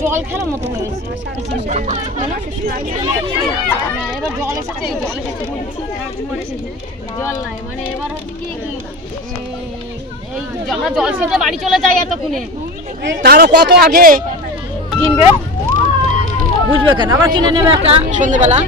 জল খেলার মতো হয়েছে এবার জল এসেছে জল নাই মানে এবার হচ্ছে কি এই আমরা জল সেজে বাড়ি চলে যাই এতক্ষণে তারও কত আগে কিনবে বুঝবে কেন আবার কিনে নেবে একটা সন্ধ্যেবেলা